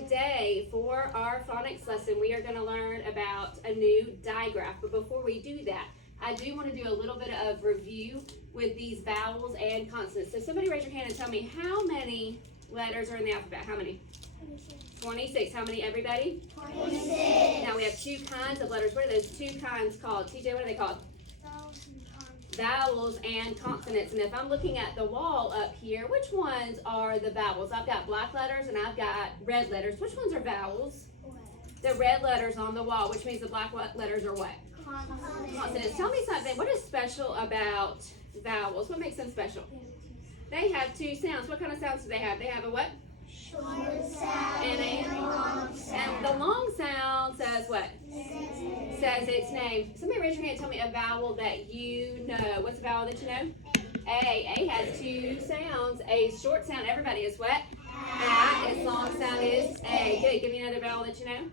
today for our phonics lesson, we are going to learn about a new digraph. But before we do that, I do want to do a little bit of review with these vowels and consonants. So somebody raise your hand and tell me how many letters are in the alphabet. How many? 26. How many, everybody? 26. Now we have two kinds of letters. What are those two kinds called? TJ, what are they called? Vowels and consonants. And if I'm looking at the wall up here, which ones are the vowels? I've got black letters and I've got red letters. Which ones are vowels? The red letters on the wall, which means the black letters are what? Consonants. Tell me something. What is special about vowels? What makes them special? They have two sounds. What kind of sounds do they have? They have a what? Short sound and long sound. And the long sound says what? Says its name. Somebody raise your hand and tell me a vowel that you know. What's a vowel that you know? A. A has two sounds. A short sound, everybody, is what? A. Its long sound is A. Good. Give me another vowel that you know.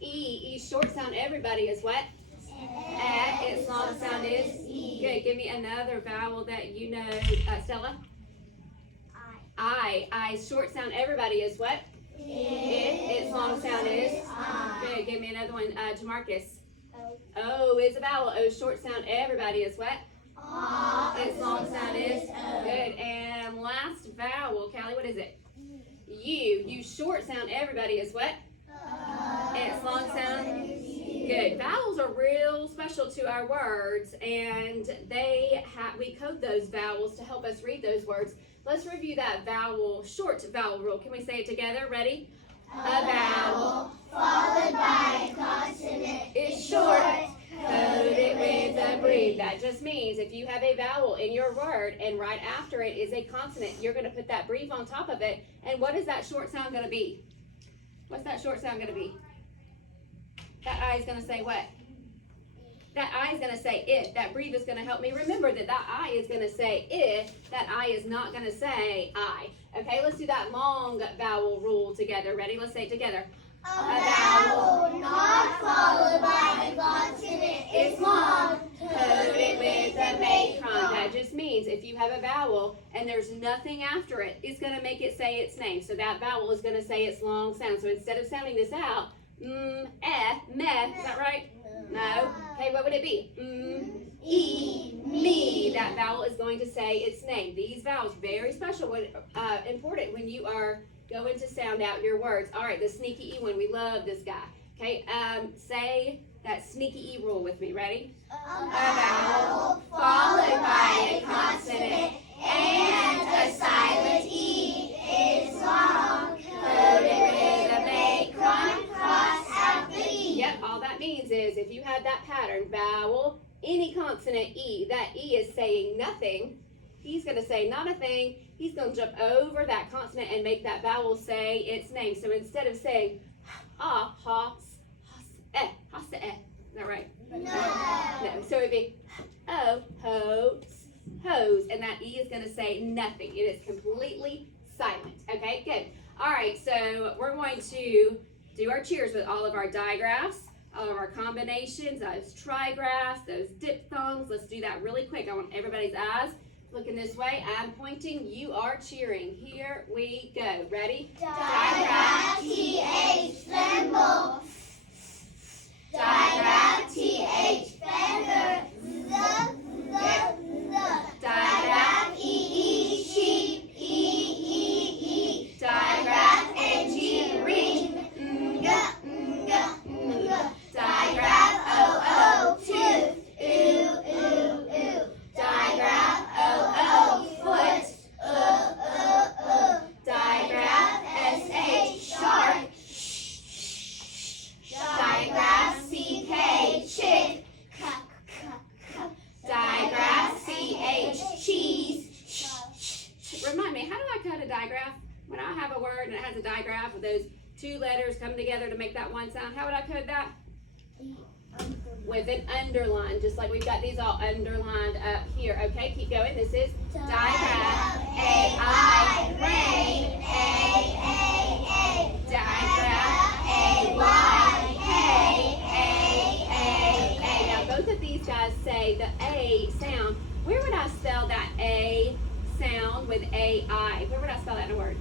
E. E short sound, everybody, is what? A. Its long sound is E. Good. Give me another vowel that you know. Stella? I. I short sound, everybody, is what? Its long sound is Good. Give me another one. Jamarcus. O is a vowel. O short sound, everybody, is what? Its long sound is Good. And last vowel, Callie, what is it? U. U short sound, everybody, is what? Its long sound Good. Vowels are real special to our words, and we code those vowels to help us read those words. Let's review that short vowel rule. Can we say it together? Ready? A vowel followed by a consonant is short. Code it with a brief. That just means if you have a vowel in your word and right after it is a consonant, you're going to put that brief on top of it. And what is that short sound going to be? What's that short sound going to be? That I is going to say what? That I is going to say it. That brief is going to help me remember that I is going to say it. That I is not going to say I. Okay, let's do that long vowel rule together. Ready? Let's say it together. A vowel not followed by a consonant is long. Code it with a macron. That just means if you have a vowel and there's nothing after it, it's going to make it say its name. So that vowel is going to say its long sound. So instead of sounding this out, meh, is that right? No. Okay, what would it be? Me. That vowel is going to say its name. These vowels, very special, important when you are going to sound out your words. All right, the sneaky E one. We love this guy. Okay, say that sneaky E rule with me. Ready? A vowel followed by a consonant and a silent E is long. Coded with a macron, cross out the E. Yep, all that means is if you had that pattern, vowel, any consonant E, that E is saying nothing. He's going to say not a thing. He's going to jump over that consonant and make that vowel say its name. So instead of saying ha, eh. Is that right? No. So it'd be ho, hose. And that E is going to say nothing. It is completely silent. Okay, good. All right, so we're going to do our cheers with all of our digraphs, all of our combinations, those trigraphs, those diphthongs. Let's do that really quick. I want everybody's eyes looking this way. I'm pointing. You are cheering. Here we go. Ready? Digraph, T-H, thimble. Digraph, T-H, feather. Digraph, E-E, sheep. E-E-E. Digraph, N-G, ring. Digraph, O-O, tooth. Ooh. Digraph, O-O, foot. Digraph, S-H, shark. Digraph, C-K, chick. Digraph, C-H, cheese. Remind me, how do I code a digraph? When I have a word and it has a digraph with those two letters come together to make that one sound, how would I code that? With an underline, just like we've got these all underlined up here. Okay, keep going. This is digraph. A-I, rain. A-A-A. Digraph. A-Y, hay. A-A-A. Now both of these guys say the A sound. Where would I spell that A sound with A-I? Where would I spell that in a word?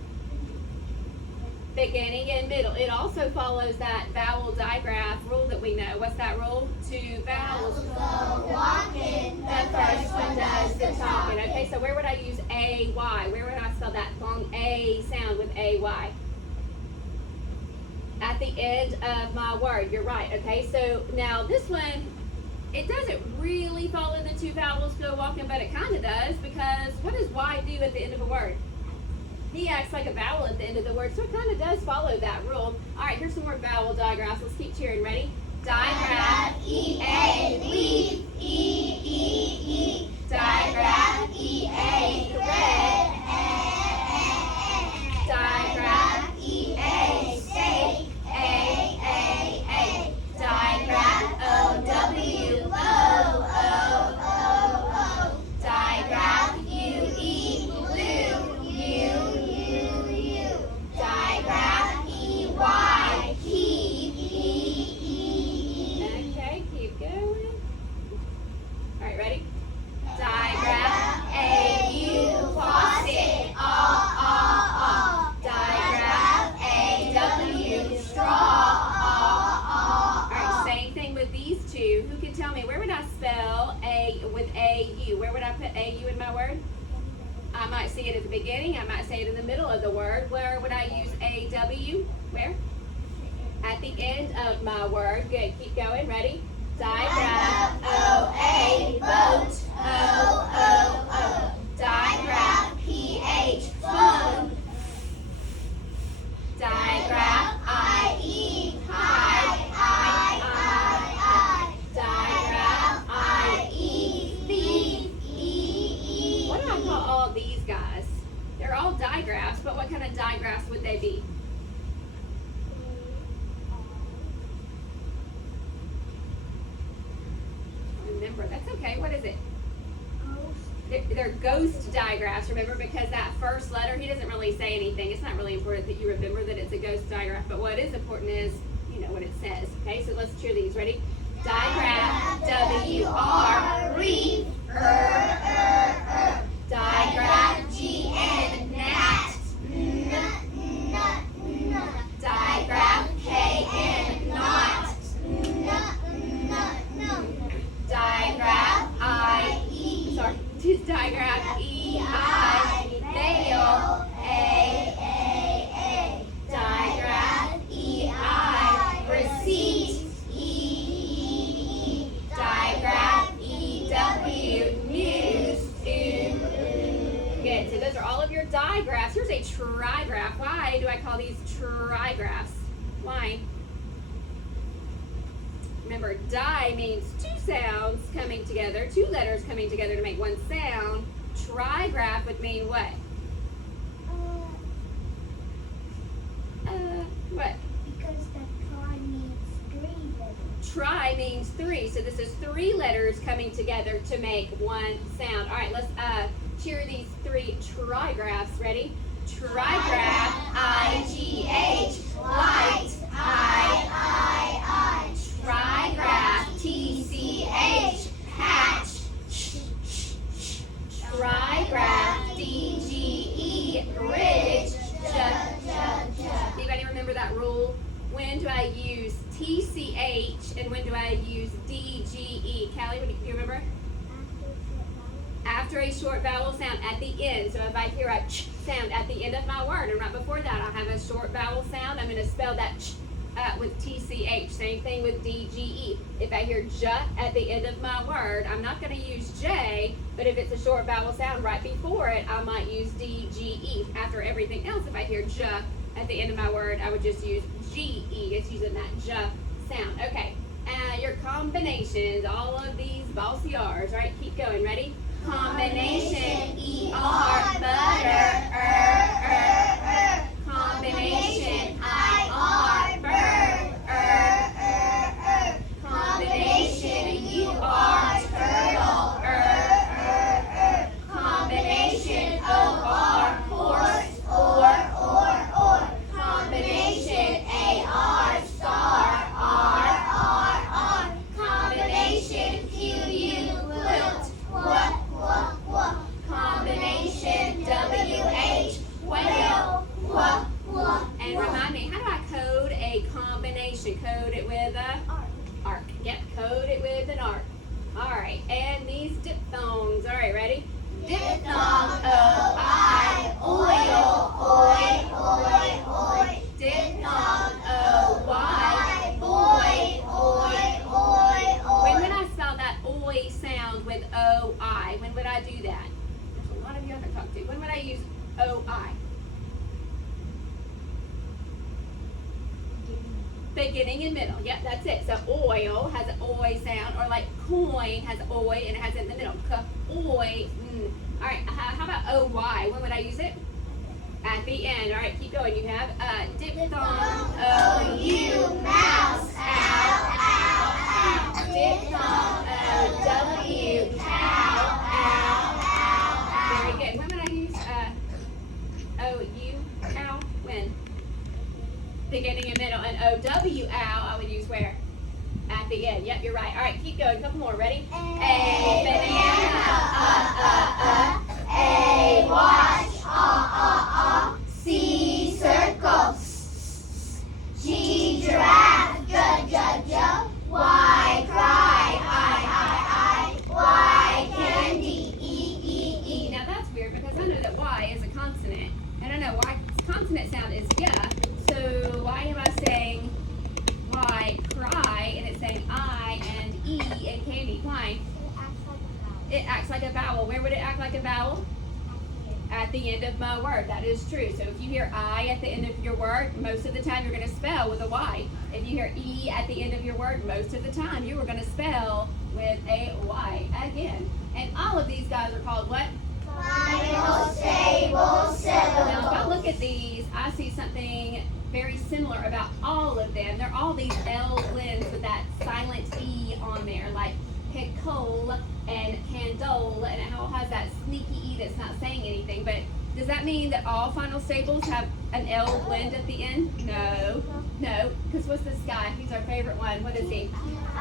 beginning and middle. It also follows that vowel digraph rule that we know. What's that rule? Two vowels Go walking. the first one does the talking. Okay, so where would I use A-Y? Where would I spell that long A sound with A-Y? At the end of my word. You're right. Okay, so now this one, it doesn't really follow the two vowels go walking, but it kind of does, because what does Y do at the end of a word? He acts like a vowel at the end of the word, so it kind of does follow that rule. All right, here's some more vowel digraphs. Let's keep cheering. Ready? Digraph, E-A, leaf, E-E-E. digraph, E-A, thread, digraph, E-A, steak, A-A-A. digraph, O-W, O-O-O-O. digraph, U-E, blue, U-U-U. Digraph, E-Y, key, E-E-E. Okay, keep going. All right, ready? Digraph, A-U, faucet, A-A-A. Digraph, A-W, straw, all right, A-A-A. same thing with these two. Who can tell me, where would I spell A with A-U? Where would I put A-U in my word? I might see it at the beginning. I might say it in the middle of the word. Where would I use A-W? Where? At the end of my word. Good. Keep going. Ready? Digraph. O-A, boat, O-O-O. Digraph, P-H, phone. Digraph. I-E, hide, I-I-I. Digraph, I-E, thief, E-E. What do I call all these guys? They're all digraphs, but what kind of digraphs would they be? Remember, that's okay. What is it? They're ghost digraphs, remember, because that first letter, he doesn't really say anything. It's not really important that you remember that it's a ghost digraph, but what is important is, you know, what it says. Okay, so let's cheer these. Ready? Digraph, W-R, reef, digraph, G-N, gnat, N-N-N. digraph, K-N, knot, digraph, I-E, sorry, digraph, E-I, veil, A-A-A. Digraph, E-I, receipt, E-E-E. Digraph, E-W, news, Good, so those are all of your digraphs. Here's a trigraph. Why do I call these trigraphs? Why? Remember, di means two sounds coming together, two letters coming together to make one sound. Trigraph would mean what? What? Because the tri means three letters. Tri means three, so this is three letters coming together to make one sound. All right, let's cheer these three trigraphs. Ready? Trigraph, I-G-H, light, I-I-I. Trigraph, T-C-H, hatch. Trigraph, D-G-E, ridge. Anybody remember that rule? When do I use T-C-H and when do I use D-G-E? Callie, do you remember? After a short vowel sound at the end. So if I hear a ch sound at the end of my word and right before that I have a short vowel sound, I'm going to spell that ch with T-C-H. Same thing with D-G-E. If I hear j at the end of my word, I'm not going to use J, but if it's a short vowel sound right before it, I might use D-G-E. After everything else, if I hear j at the end of my word, I would just use G-E. It's using that j sound. Okay, your combinations, all of these bossy R's, right? Keep going. Ready? Combination, E-R, butter, Combination, I-R, bird, Combination, U-R, turtle, Combination, O-R, horse, or, Combination, A-R, star, R, Combination, Q-U, quilt, what, Combination, W-H, should code it with a arc. Yep, code it with an arc. All right, and these diphthongs. All right, ready? Diphthong, O-I, oil, oi, oi, oi. Diphthong, O-Y, boy, oi, oi, oi. When would I spell that oi sound with O-I? When would I do that? There's a lot of you I can talk to. When would I use O-I? Beginning and middle. Yep, that's it. So oil has an oi sound, or like coin has oi and it has it in the middle. Oi. All right. How about O-Y? When would I use it? At the end. All right. Keep going. You have diphthong. O-U, mouse, ow, ow, ow. Diphthong. O-W, cow. Ow, ow. Very good. When would I use O-U, cow? When? Beginning and middle. And O-W, ow, I would use where? At the end. Yep, you're right. All right, keep going. A couple more. Ready? A banana. A watch. C circle. G giraffe. J. Y cry. I. Y candy. E. Now that's weird because I know that Y is a consonant. And I know Y consonant sound is yeah. So why am I saying Y cry and it's saying I and E and candy? Why? It acts like a vowel. Where would it act like a vowel? At the end of my word. That is true. So if you hear I at the end of your word, most of the time you're going to spell with a Y. If you hear E at the end of your word, most of the time you are going to spell with a Y again. And all of these guys are called what? Final stable syllables. Now if I look at these, I see something very similar about all of them. They're all these L blends with that silent E on there, like pickle and candole, and it all has that sneaky E that's not saying anything. But does that mean that all final stables have an L blend at the end? No, because what's this guy? He's our favorite one. What is he?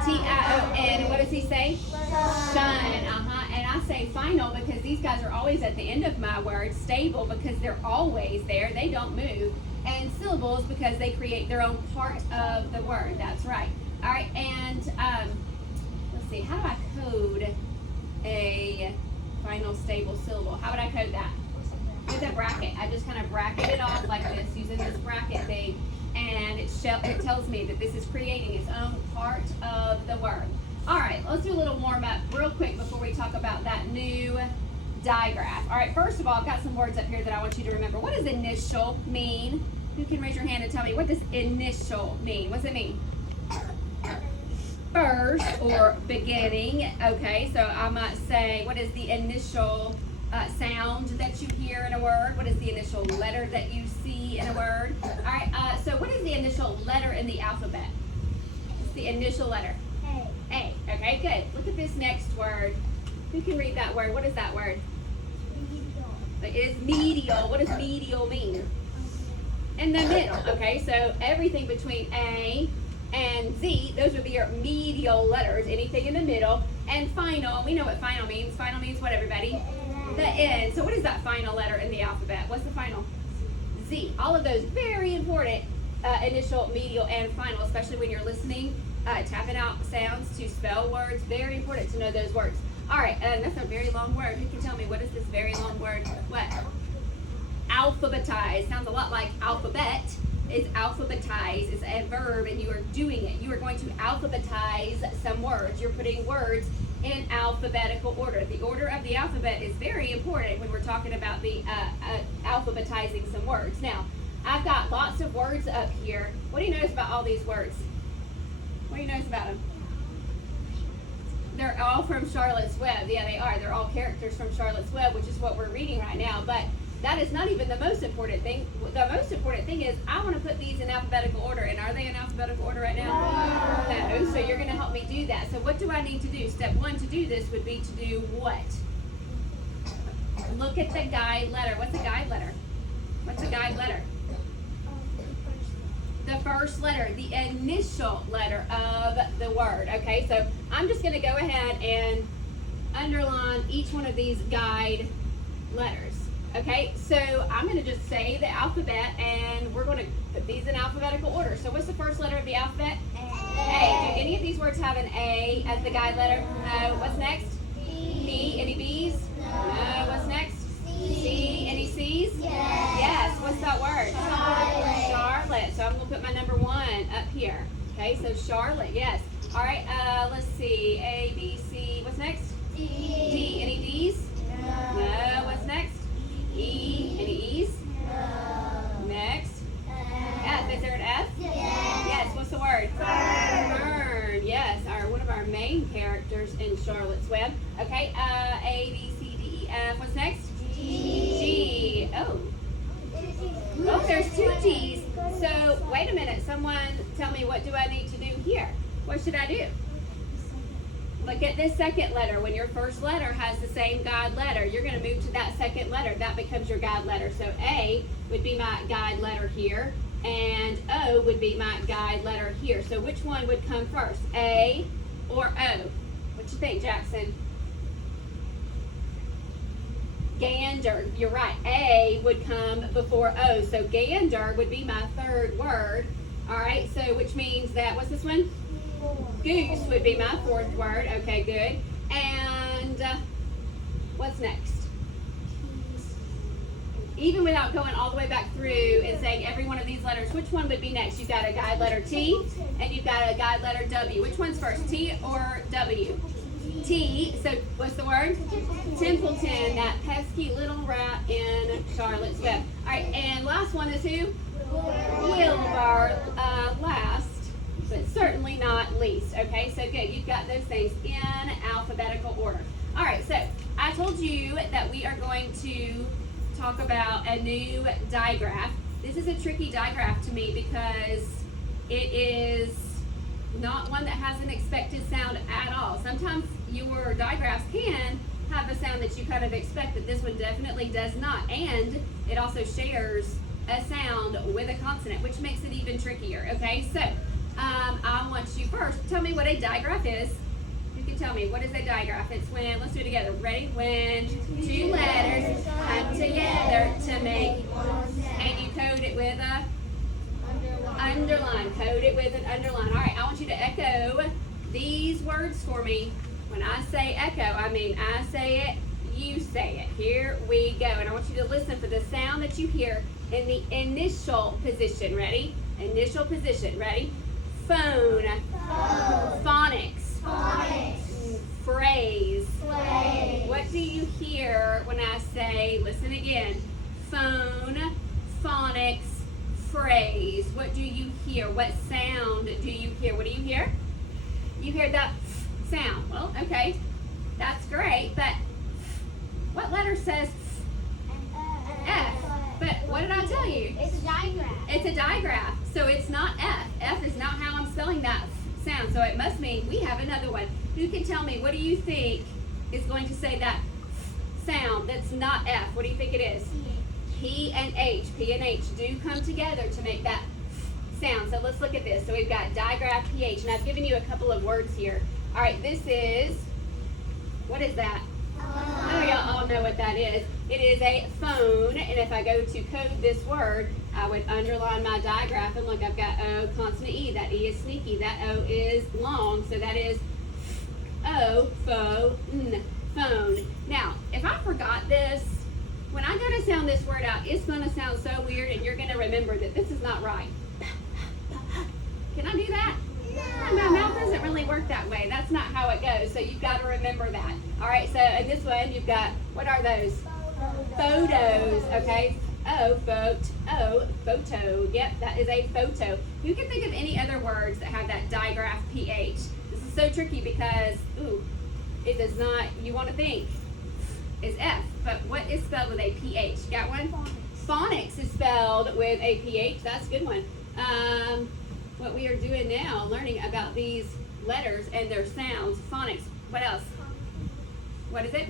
T-I-O-N. And what does he say? Sun. And I say final because these guys are always at the end of my word. Stable because they're always there. They don't move. And syllables because they create their own part of the word. That's right. All right, and let's see. How do I code a final stable syllable? How would I code that? With a bracket. I just kind of bracket it off like this using this bracket thing, and it tells me that this is creating its own part of the word. All right, let's do a little warm up real quick before we talk about that new digraph. All right, first of all, I've got some words up here that I want you to remember. What does initial mean? Who can raise your hand and tell me, what does initial mean? What does it mean? First or beginning. Okay, so I might say, what is the initial sound that you hear in a word? What is the initial letter that you see in a word? All right, so what is the initial letter in the alphabet? What's the initial letter? A. Okay, good. Look at this next word. Who can read that word? What is that word? It is medial. What does medial mean? In the middle. Okay, so everything between A and Z, those would be your medial letters. Anything in the middle. And final, we know what final means. Final means what, everybody? The end. So what is that final letter in the alphabet? What's the final? Z. All of those very important initial, medial, and final, especially when you're listening, tapping out sounds to spell words. Very important to know those words. All right, that's a very long word. Who can tell me what is this very long word? What? Alphabetize. Sounds a lot like alphabet. It's alphabetize. It's a verb, and you are doing it. You are going to alphabetize some words. You're putting words in alphabetical order. The order of the alphabet is very important when we're talking about the alphabetizing some words. Now, I've got lots of words up here. What do you notice about all these words? What do you notice about them? They're all from Charlotte's Web. Yeah, they are. They're all characters from Charlotte's Web, which is what we're reading right now. But that is not even the most important thing. The most important thing is I want to put these in alphabetical order. And are they in alphabetical order right now? No. So you're going to help me do that. So what do I need to do? Step one to do this would be to do what? Look at the guide letter. What's a guide letter? What's a guide letter? The first letter, the initial letter of the word. Okay, so I'm just going to go ahead and underline each one of these guide letters. Okay, so I'm going to just say the alphabet, and we're going to put these in alphabetical order. So So what's the first letter of the alphabet? A. Do any of these words have an A as the guide letter? No. What's next? B. Any B's? No. What's next? C. Any C's? Yes. What's that word? Charlotte. So I'm going to put my number 1 up here. Okay, so Charlotte, yes. All right, let's see. A, B, C. What's next? D. Any D's? No. What's next? E. Any E's? Next. F. Is there an F? Yes. What's the word? Fern. Yes. One of our main characters in Charlotte's Web. Okay. A, B, C, D, E, F. What's next? G. Oh. Oh, there's 2 G's. So wait a minute. Someone tell me, what do I need to do here? What should I do? Look at this second letter. When your first letter has the same guide letter, you're going to move to that second letter. That becomes your guide letter. So A would be my guide letter here, and O would be my guide letter here. So which one would come first, A or O? What you think, Jackson? Gander. You're right. A would come before O. So gander would be my third word. All right. So which means that, what's this one? Goose would be my 4th word. Okay, good. And what's next? Even without going all the way back through and saying every one of these letters, which one would be next? You've got a guide letter T and you've got a guide letter W. Which one's first, T or W? T. So what's the word? Templeton, that pesky little rat in Charlotte's Web. All right, and last one is who? Wilbur. Last, but certainly not least. Okay, so good. You've got those things in alphabetical order. All right, so I told you that we are going to talk about a new digraph. This is a tricky digraph to me because it is not one that has an expected sound at all. Sometimes your digraphs can have a sound that you kind of expect, but this one definitely does not. And it also shares a sound with a consonant, which makes it even trickier. Okay, so I want you first, tell me what a digraph is. You can tell me, what is a digraph? It's when, let's do it together. Ready? When 2 letters come together to make, and you code it with a underline. Code it with an underline. All right, I want you to echo these words for me. When I say echo, I mean I say it, you say it. Here we go. And I want you to listen for the sound that you hear in the initial position. Ready? Initial position. Ready? Phone. Phonics. Phrase. What do you hear when I say, listen again, phone, phonics, phrase? What do you hear? What sound do you hear? What do you hear? You hear that sound. Well, okay, that's great, but what letter says F? But what did I tell you? It's a digraph. It's a digraph, so it's not F. F is not how I'm spelling that sound, so it must mean we have another one. Who can tell me, what do you think is going to say that sound that's not F? What do you think it is? P and H. P and H do come together to make that sound. So let's look at this. So we've got digraph PH, and I've given you a couple of words here. All right, this is, what is that? Oh, y'all all know what that is. It is a phone, and if I go to code this word, I would underline my digraph, and look, I've got O, consonant E. That E is sneaky. That O is long, so that is O, fo, n, phone. Now, if I forgot this, when I go to sound this word out, it's going to sound so weird, and you're going to remember that this is not right. Can I do that? My mouth doesn't really work that way. That's not how it goes, so you've got to remember that. All right, so in this one, you've got, what are those? Photos, okay? Photo. Yep, that is a photo. Who can think of any other words that have that digraph PH? This is so tricky because, it does not, you want to think, is F, but what is spelled with a PH? Got one? Phonics is spelled with a PH. That's a good one. What we are doing now, learning about these letters and their sounds, phonics. What else? What is it?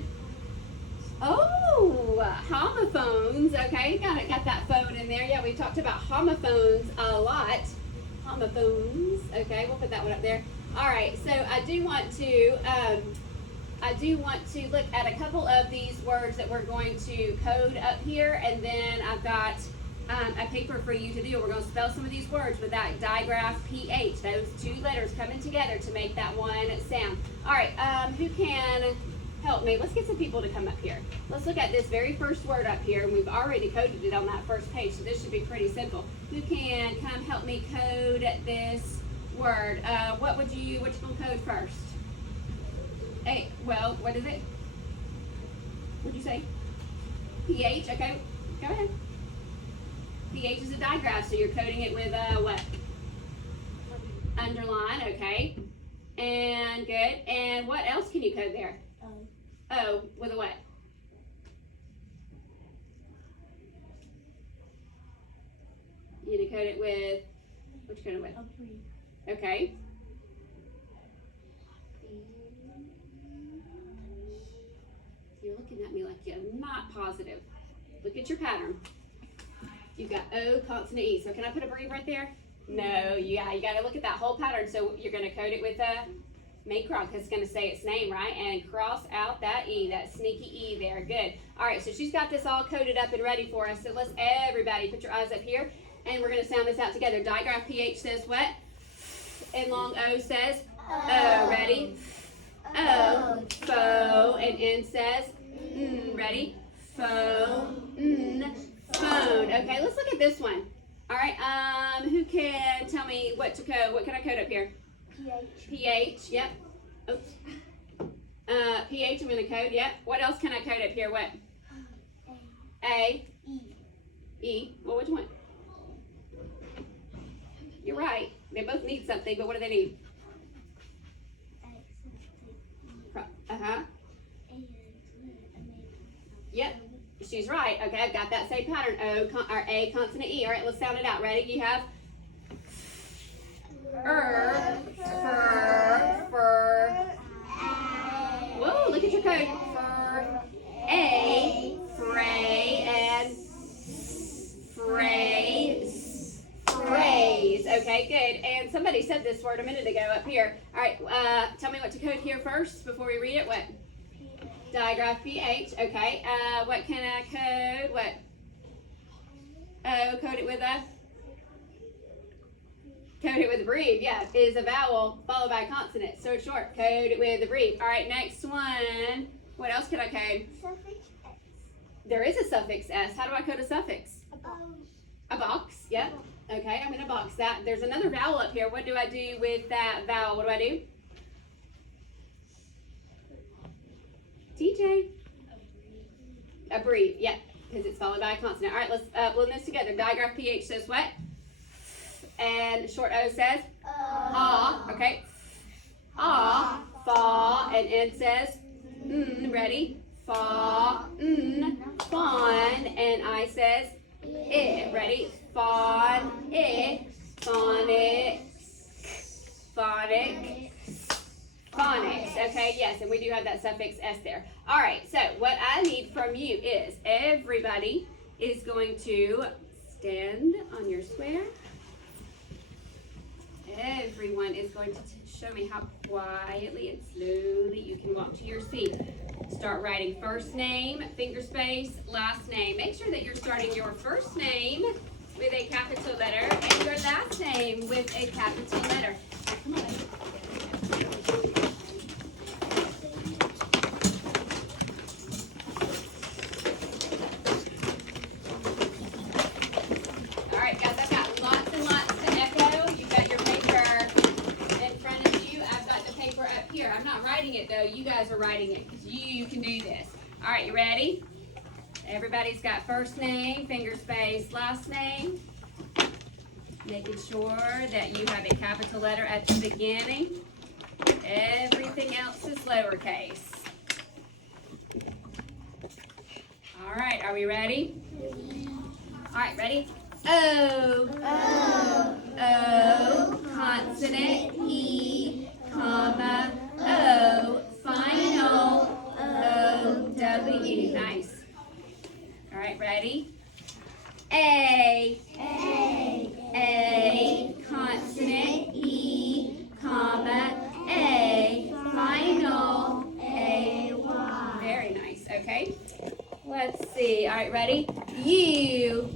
Oh, homophones. Okay, got that phone in there. Yeah, we've talked about homophones a lot. Homophones. Okay, we'll put that one up there. All right, so I do want to look at a couple of these words that we're going to code up here, and then I've got a paper for you to do. We're going to spell some of these words with that digraph PH. Those two letters coming together to make that one sound. All right, who can help me? Let's get some people to come up here. Let's look at this very first word up here, and we've already coded it on that first page, so this should be pretty simple. Who can come help me code this word? What you going to code first? Hey, well, what is it? What'd you say? PH, okay, go ahead. PH is a digraph, so you're coding it with what? Underline, okay. And good. And what else can you code there? O, with a what? You're going to code it with, what you code it with? Okay. You're looking at me like you're not positive. Look at your pattern. You've got O, consonant E. So can I put a breathe right there? No, yeah, you got to look at that whole pattern. So you're going to code it with a macron, because it's going to say its name, right? And cross out that E, that sneaky E there. Good. All right, so she's got this all coded up and ready for us. So let's everybody put your eyes up here, and we're going to sound this out together. Digraph PH says what? And long O says O. Ready? O, fo, and N says ready? Phone, phone. Okay, let's look at this one. All right, who can tell me what to code? What can I code up here? PH, yep. Oops. PH, I'm going to code, yep. What else can I code up here? What? A. E. Well, which one? You're right. They both need something, but what do they need? Uh-huh. Yep. She's right. Okay, I've got that same pattern. Or A, consonant E. All right, let's sound it out. Ready? You have fur. Whoa, look at your code. Fur, A, fray, and phrase. Okay, good. And somebody said this word a minute ago up here. All right, tell me what to code here first before we read it. What? Digraph PH. Okay. What can I code? What? Oh, code it with a? Code it with a breathe. Yeah, is a vowel followed by a consonant. So it's short. Code it with a breathe. All right, next one. What else can I code? Suffix S. There is a suffix S. How do I code a suffix? A box. A box. Yep. Okay, I'm going to box that. There's another vowel up here. What do I do with that vowel? What do I do? TJ? A breathe. Yep, because it's followed by a consonant. All right, let's blend this together. Digraph PH says what? And short O says? Ah. Okay. Ah. Fa. And N says? Ready? Fa. Fawn. And I says? It. Ready? Fawn. It. Phonics. Phonic. Phonics. Okay, yes, and we do have that suffix S there. All right, so what I need from you is everybody is going to stand on your square. Everyone is going to show me how quietly and slowly you can walk to your seat. Start writing first name, finger space, last name. Make sure that you're starting your first name with a capital letter and your last name with a capital letter. Come on. All right, guys, I've got lots and lots to echo. You've got your paper in front of you. I've got the paper up here. I'm not writing it, though. You guys are writing it because you can do this. All right, you ready? Everybody's got first name, finger space, last name. Making sure that you have a capital letter at the beginning. Everything else is lowercase. All right, are we ready? All right, ready? O. O, consonant, E, comma, O, final, O, W. Nice. All right, ready? A, consonant, E, comma, A, final, A, Y. Very nice, okay? Let's see. All right, ready? U,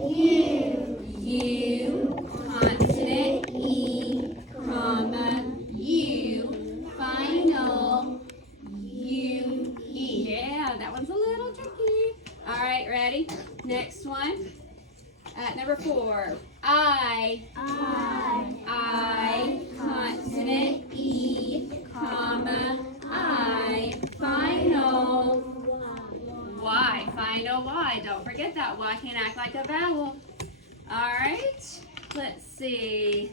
U, consonant E, comma, U, final, U, E. Yeah, that one's a little tricky. All right, ready? Next one. Number 4. I, consonant E, comma, I, final, Y, final Y. Don't forget that Y can act like a vowel. All right, let's see.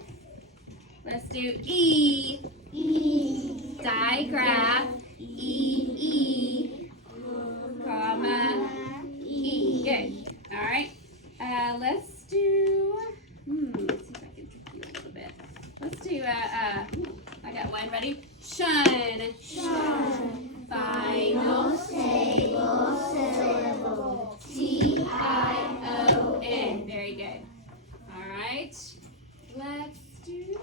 Let's do E, digraph, E, comma, E. Good. All right. Let's do. Let's see if I can trick you a little bit. Let's do. I got one ready. Shun. Final, stable, syllable. Tion. Very good. All right. Let's do.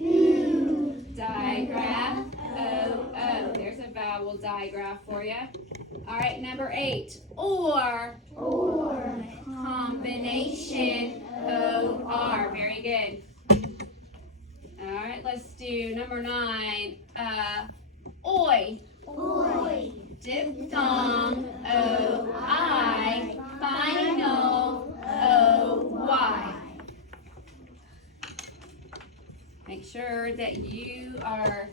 Ooh. Digraph. O. There's a vowel digraph for you. All right, number 8. Or. Combination. O-R. Very good. All right, let's do number 9. Oi. Diphthong. O-I. Final. O-Y. Make sure that you are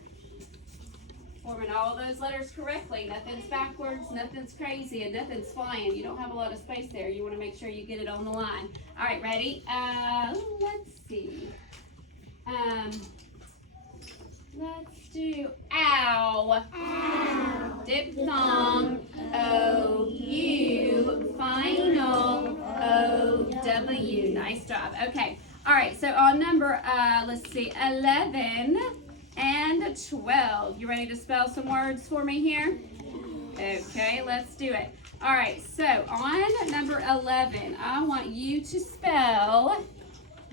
forming all those letters correctly. Nothing's backwards, nothing's crazy, and nothing's flying. You don't have a lot of space there. You want to make sure you get it on the line. All right, ready? Let's see. Let's do ow. Diphthong. O-U. Final. O-W. Nice job. Okay. All right, so on number, let's see, 11 and 12. You ready to spell some words for me here? Okay, let's do it. All right, so on number 11, I want you to spell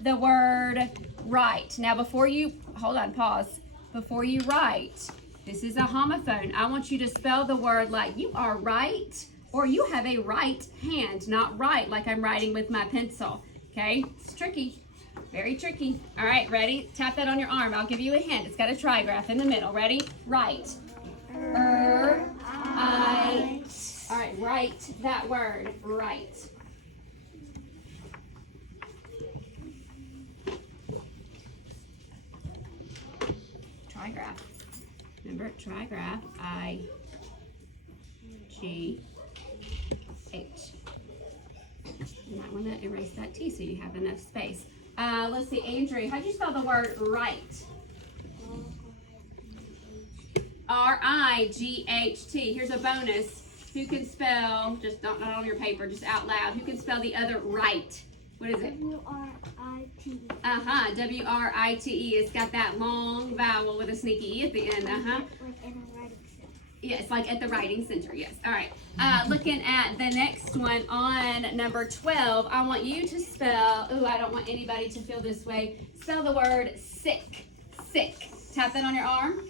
the word right. Now, before you, hold on, pause. Before you write, this is a homophone. I want you to spell the word like you are right, or you have a right hand, not right like I'm writing with my pencil. Okay, it's tricky. Very tricky. All right, ready? Tap that on your arm. I'll give you a hint. It's got a trigraph in the middle. Ready? Right. I. All right, write that word. Right. Trigraph. Remember, trigraph. I-G-H. You might want to erase that T so you have enough space. Let's see, Andrew, how'd you spell the word right? R-I-G-H-T. Here's a bonus. Who can spell, just not on your paper, just out loud, who can spell the other right? What is it? W-R-I-T-E. W-R-I-T-E. It's got that long vowel with a sneaky E at the end. Like in a writing center. Yeah, it's like at the writing center, yes. All right. Looking at the next one on number 12, I want you to spell, I don't want anybody to feel this way. Spell the word sick. Sick. Tap that on your arm.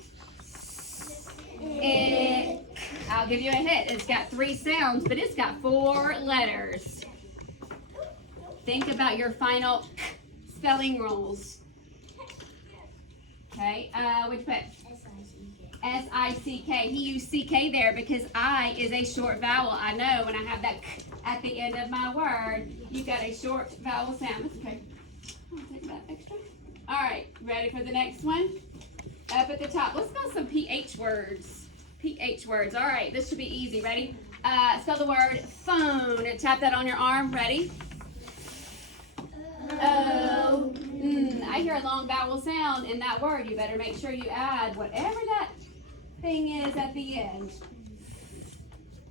Ick. I'll give you a hint. It's got 3 sounds, but it's got 4 letters. Think about your final spelling rules. Okay, which put? S-I-C-K. He used C-K there because I is a short vowel. I know when I have that k at the end of my word, you've got a short vowel sound. That's okay. I'll take that extra. All right, ready for the next one? Up at the top, let's spell some PH words. PH words. All right, this should be easy. Ready? Spell the word phone. Tap that on your arm. Ready? O. I hear a long vowel sound in that word. You better make sure you add whatever that thing is at the end.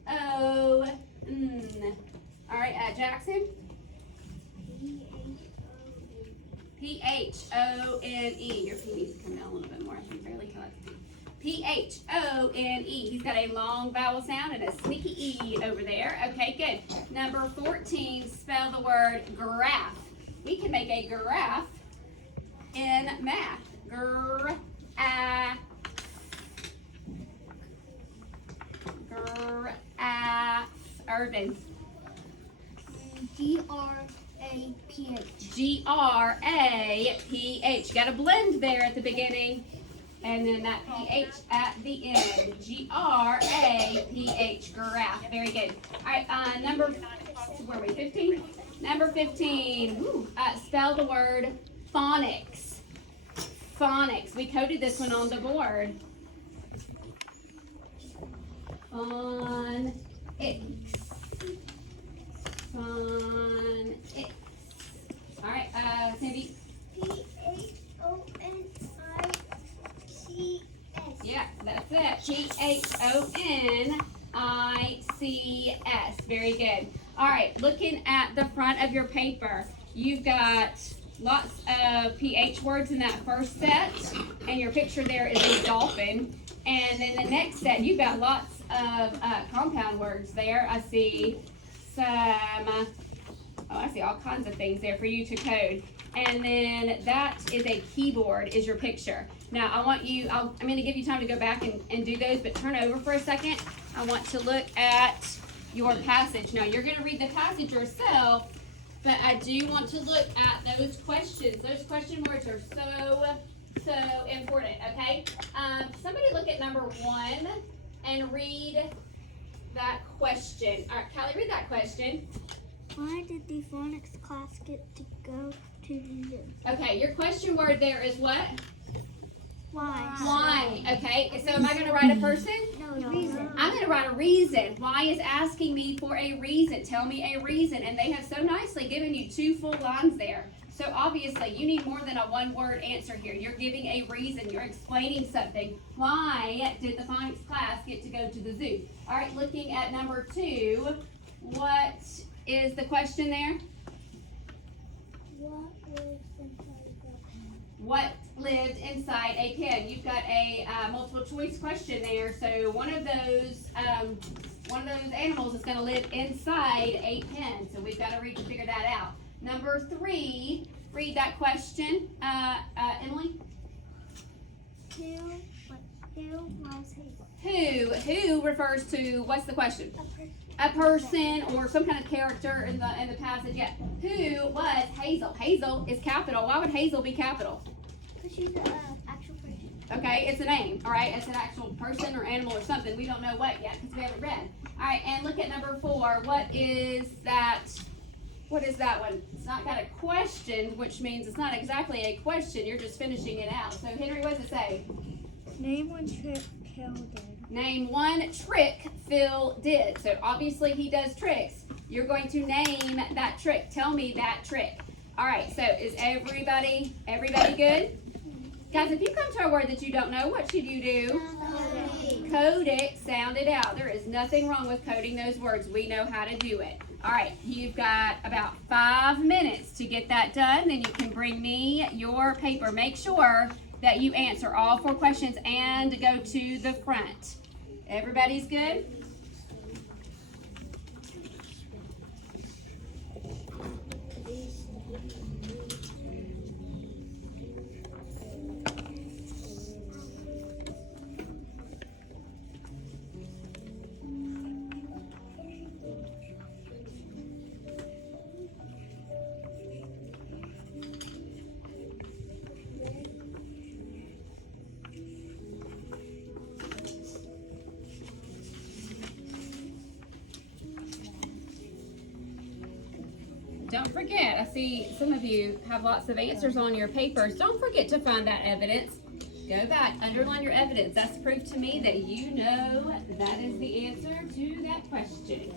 O. All right, Jackson. P-H-O-N-E. Your P needs to come down a little bit more. I can barely collect the P. P-H-O-N-E. He's got a long vowel sound and a sneaky E over there. Okay, good. Number 14, spell the word graph. We can make a graph in math. Graph. Graph. Urban. G-R-A-P-H. G-R-A-P-H. Got a blend there at the beginning. And then that P-H at the end. G-R-A-P-H. Graph. Very good. All right, number, where are we, 15? Number 15. Spell the word phonics. Phonics. We coded this one on the board. Phonics. Phonics. All right, Cindy. P-H-O-N-I-C-S. Yeah, that's it. P-H-O-N-I-C-S. Very good. All right, looking at the front of your paper, you've got lots of PH words in that first set, and your picture there is a dolphin. And then the next set, you've got lots of compound words there. I see I see all kinds of things there for you to code. And then that is a keyboard, is your picture. Now I want you, I'm going to give you time to go back and do those, but turn over for a second. I want to look at your passage. Now you're going to read the passage yourself, but I do want to look at those questions. Those question words are so important, okay? Somebody look at number 1 and read that question. All right, Callie, read that question. Why did the phonics class get to go to the zoo? Okay, your question word there is what? Why? Why, okay? So am I going to write a person? No, reason. I'm going to write a reason. Why is asking me for a reason. Tell me a reason. And they have so nicely given you 2 full lines there. So obviously you need more than a 1-word answer here. You're giving a reason. You're explaining something. Why did the phonics class get to go to the zoo? All right, looking at number 2, what is the question there? What lived inside a pen? You've got a multiple choice question there. So one of those animals is going to live inside a pen. So we've got to read to figure that out. Number 3, read that question, Emily. Who was Hazel? Who refers to, what's the question? A person or some kind of character in the passage. Yeah. Who was Hazel? Hazel is capital. Why would Hazel be capital? Because she's an actual person. Okay, it's a name. All right, it's an actual person or animal or something. We don't know what yet because we haven't read. All right, and look at number 4. What is that? What is that one? It's not got a question, which means it's not exactly a question. You're just finishing it out. So Henry, what does it say? Name one trick Phil did. Name one trick Phil did. So obviously he does tricks. You're going to name that trick. Tell me that trick. All right, so is everybody good? Guys, if you come to a word that you don't know, what should you do? Code it, sound it out. There is nothing wrong with coding those words. We know how to do it. All right, you've got about 5 minutes to get that done. Then you can bring me your paper. Make sure that you answer all 4 questions and go to the front. Everybody's good? Don't forget, I see some of you have lots of answers on your papers. Don't forget to find that evidence. Go back, underline your evidence. That's proof to me that you know that is the answer to that question.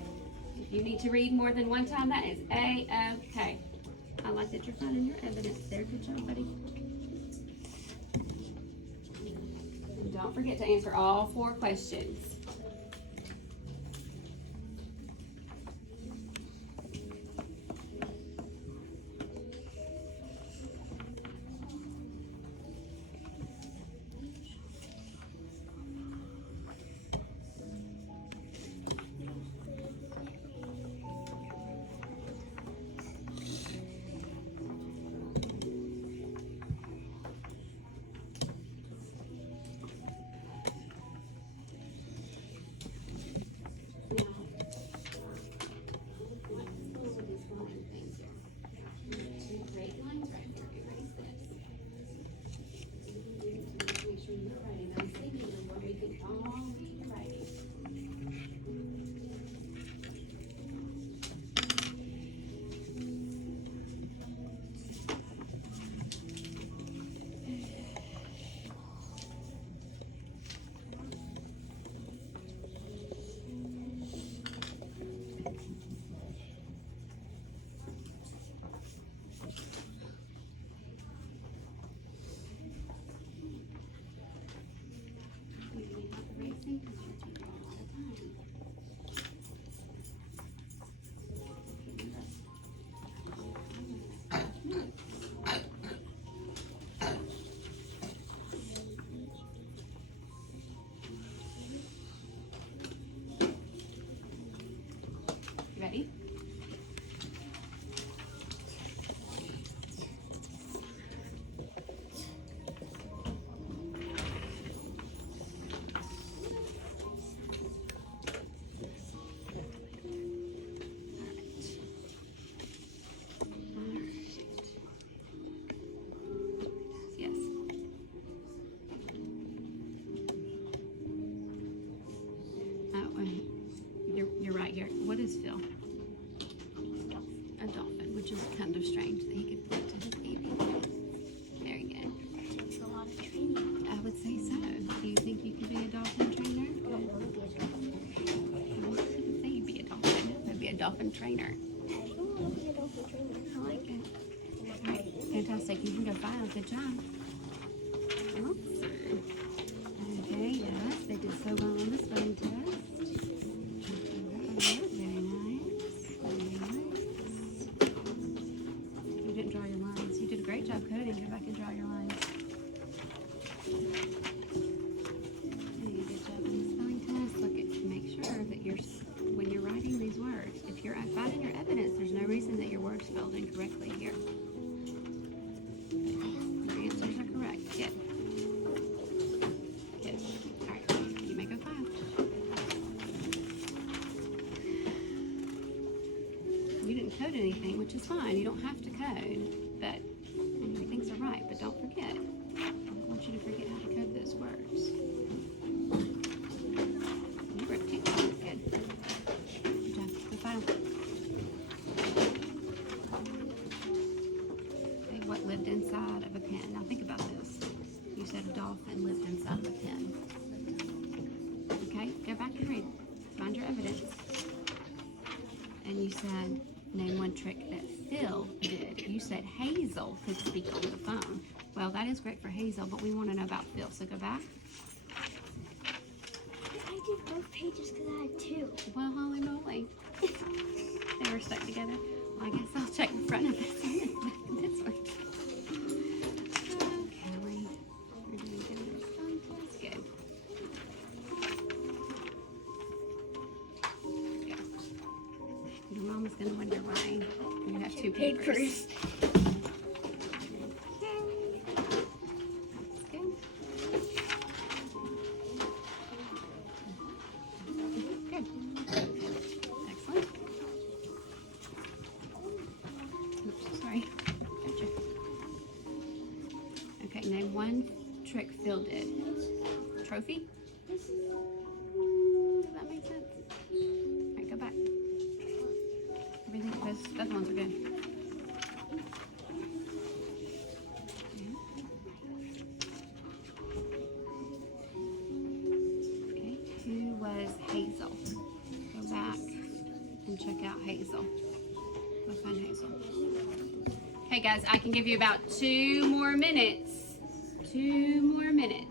If you need to read more than one time, that is A-okay. I like that you're finding your evidence there. Good job, buddy. And don't forget to answer all 4 questions. is kind of strange that he could point to his baby. Very good. That takes a lot of training. I would say so. Do you think you could be a dolphin trainer? I don't want to be a dolphin. I didn't say you'd be a dolphin. I'd be a dolphin trainer. I don't want to be a dolphin trainer. I like it. I'm not ready. Fantastic. You can go 5. Good job. Oops. Okay, yes. They did so well on the spelling test. Very nice. Very nice. You didn't draw your lines. You did a great job coding. Go back and draw your lines. Okay, good job on the spelling test. Look at, make sure that when you're writing these words, if you're finding your evidence, there's no reason that your word's spelled incorrectly here. Your answers are correct. Good. Good. All right. You may go 5. You didn't code anything, which is fine. You don't have to code, but your things are right. But don't forget. I don't want you to forget how to code those words. You wrote 2. Good. Good job. Go 5. Okay, what lived inside of a pen? Now think about this. You said a dolphin lived inside of a pen. Okay, go back and read. Find your evidence. And you said, name one trick that Phil did. You said Hazel could speak on the phone. Well, that is great for Hazel, but we want to know about Phil. So go back. I did both pages because I had 2. Well, holy moly. They were stuck together. Well, I guess I'll check the front of this one and back of this one. Okay, we're doing good on this one. That's good. Good. Your mama's going to wonder why you have 2 papers. Name one trick Phil did. Trophy? Does that make sense? Alright, go back. Everything, those ones are good. Okay, who was Hazel? Go back and check out Hazel. Go find Hazel. Okay guys, I can give you about 2 more minutes. 2 more minutes.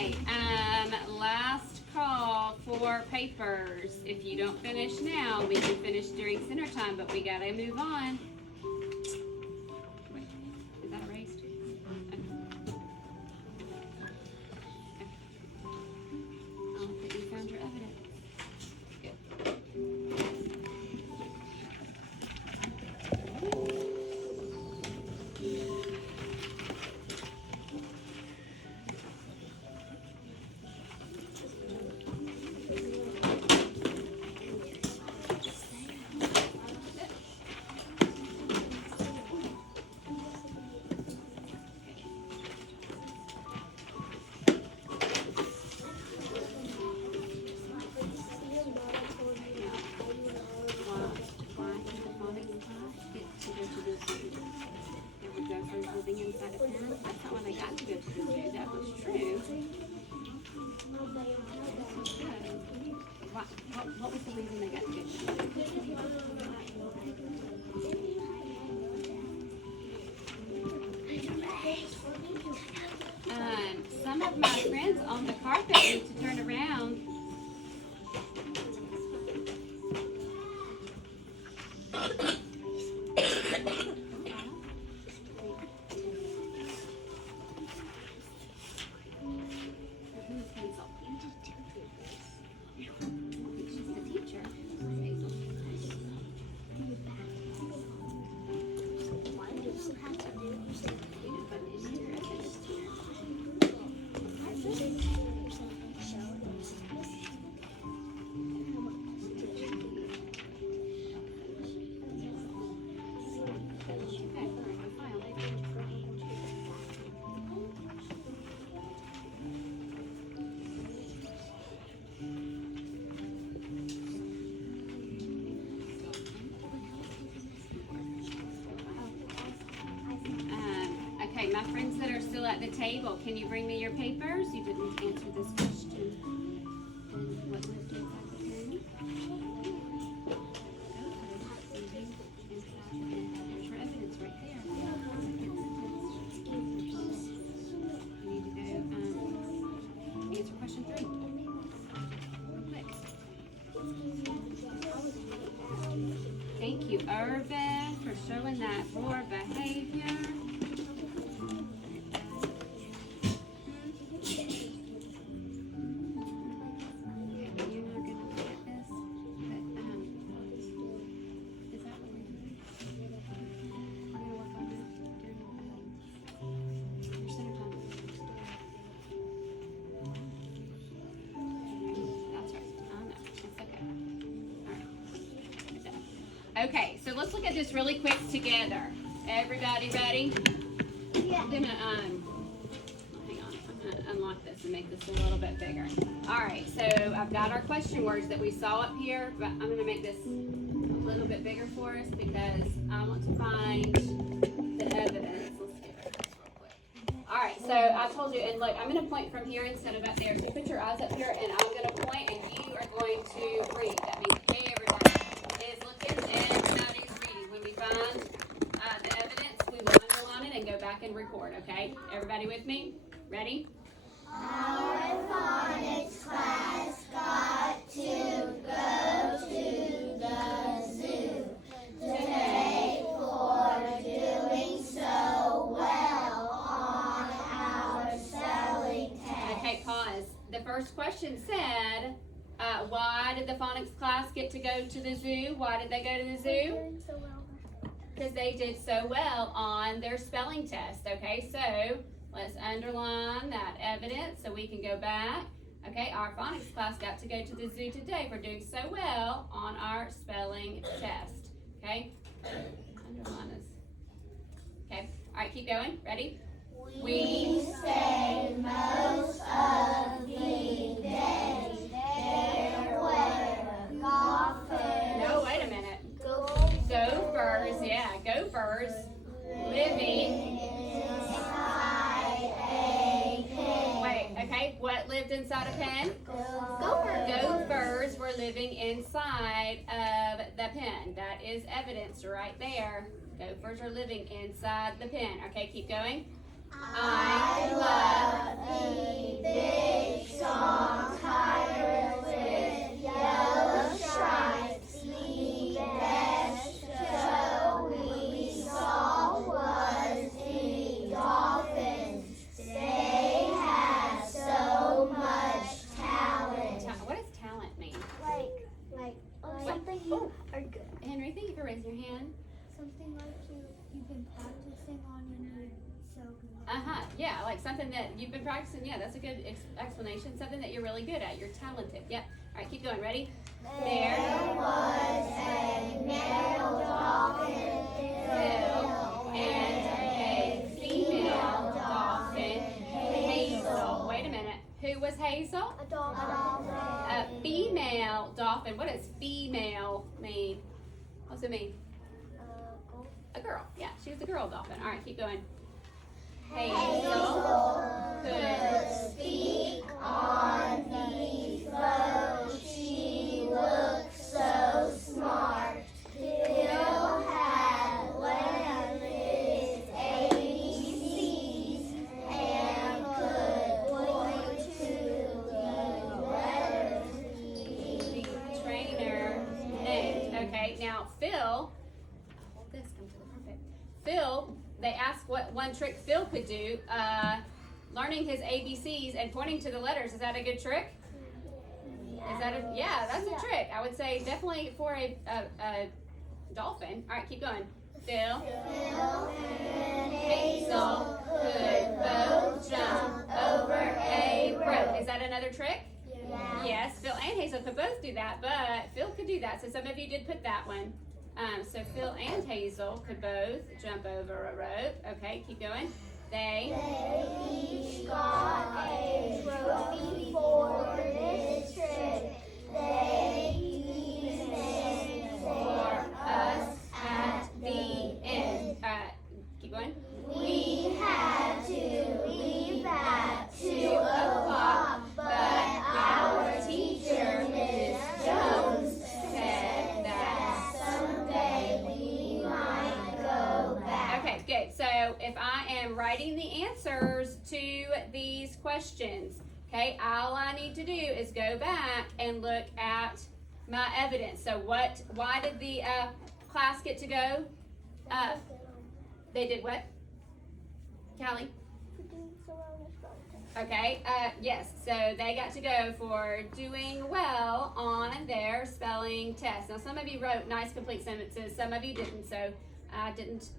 Okay, last call for papers. If you don't finish now, we can finish during center time, but we gotta move on. Wait, is that erased? Okay. Oh, that you found your evidence. That's not when they got to go to the zoo. That was true. What was the reason they got to go to the zoo? Some of my friends on the carpet need to turn around. Okay, my friends that are still at the table, can you bring me your papers? You didn't answer this question. What lived inside the pen? There's your evidence right there. You need to go answer question 3. Real quick. Thank you, Irvin, for showing that roar behavior. Okay, so let's look at this really quick together. Everybody ready? Yeah. I'm gonna hang on. I'm gonna unlock this and make this a little bit bigger. All right, so I've got our question words that we saw up here, but I'm gonna make this a little bit bigger for us because I want to find the evidence. Let's get rid of this real quick. All right, so I told you, and look, I'm gonna point from here instead of up there. So put your eyes up here, and I'm gonna point, and you are going to read. That means everybody is looking and somebody's reading. When we find the evidence, we will underline it and go back and record, okay? Everybody with me? Ready? Our phonics class got to go to the zoo today for doing so well on our spelling test. Okay, pause. The first question said, why did the phonics class get to go to the zoo? Why did they go to the zoo? Because they did so well on their spelling test. Okay, so let's underline that evidence so we can go back. Okay, our phonics class got to go to the zoo today for doing so well on our spelling test. Okay, underline this. Okay, all right, keep going. Ready? We stayed most of the day. There were golfers. No, wait a minute. Gophers, yeah, gophers living inside a pen. Wait, okay, what lived inside a pen? Gophers. Gophers were living inside of the pen. That is evidence right there. Gophers are living inside the pen. Okay, keep going. I love the big Yeah, like something that you've been practicing. Yeah, that's a good explanation. Something that you're really good at. You're talented. Yep. All right, keep going. Ready? There was a male dolphin, Phil, and a female dolphin, Hazel. Wait a minute. Who was Hazel? A dolphin. A female dolphin. What does female mean? What's it mean? A girl. Yeah, she was a girl dolphin. All right, keep going. Hazel could speak on the boat. She looked so smart. Phil had learned his ABCs and could point to the letters the trainer named. Okay, now Phil. Hold this. Come to the carpet. Phil. They asked what one trick Phil could do. Learning his ABCs and pointing to the letters. Is that a good trick? Is that a, yeah, that's a trick. I would say definitely for a dolphin. All right, keep going. Phil and Hazel could both jump over a rope. Is that another trick? Yeah. Yes, Phil and Hazel could both do that, but Phil could do that. So some of you did put that one. So Phil and Hazel could both jump over a rope. Okay, keep going. They each got a trophy for this trip. They used it for us at the end. Keep going. We had to leave at 2 o'clock, but our teacher, Miss Jones, said that someday we might go back. Okay, good. So if I am writing the answers to these questions, okay, all I need to do is go back and look at my evidence. So why did the class get to go? They did what? Callie? Okay, yes, so they got to go for doing well on their spelling test. Now some of you wrote nice complete sentences, some of you didn't, so I didn't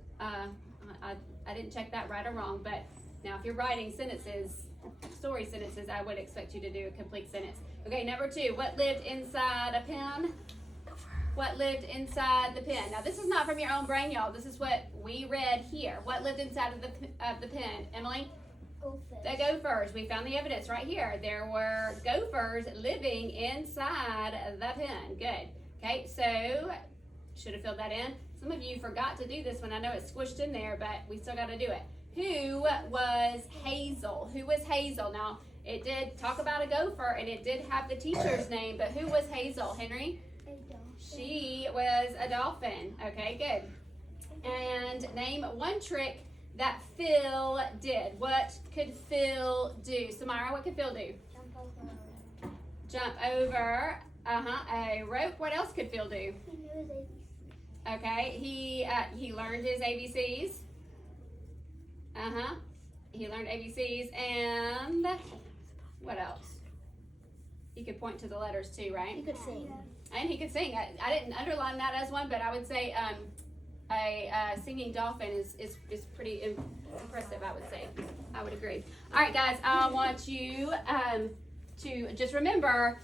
check that right or wrong, but now if you're writing sentences, story sentences, I would expect you to do a complete sentence. Okay, number 2, what lived inside a pen? What lived inside the pen? Now this is not from your own brain, y'all, this is what we read here. What lived inside of the pen? Emily? The gophers. We found the evidence right here. There were gophers living inside the pen. Good. Okay, so should have filled that in. Some of you forgot to do this one. I know it's squished in there, but we still got to do it. Who was Hazel? Who was Hazel? Now, it did talk about a gopher, and it did have the teacher's name, but who was Hazel, Henry? She was a dolphin. Okay, good. And name one trick that Phil did. What could Phil do? Samara, what could Phil do? Jump over a rope. What else could Phil do? He knew his ABCs. Okay, he learned his ABCs. He learned ABCs, and what else? He could point to the letters too, right? He could sing. And he could sing. I didn't underline that as one, but I would say a singing dolphin is pretty impressive, I would say. I would agree. All right, guys, I want you to just remember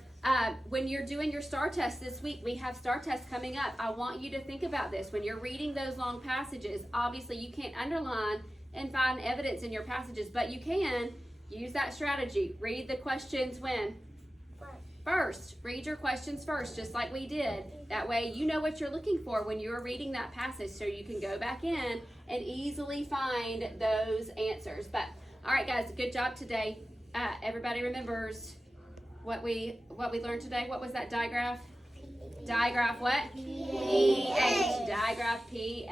when you're doing your STAR test this week, we have STAR tests coming up. I want you to think about this. When you're reading those long passages, obviously you can't underline and find evidence in your passages, but you can use that strategy. Read the questions when? First, read your questions first, just like we did. That way you know what you're looking for when you're reading that passage, so you can go back in and easily find those answers. But all right, guys, good job today. Everybody remembers what we learned today. What was that digraph? Digraph what? P-H. Digraph P-H.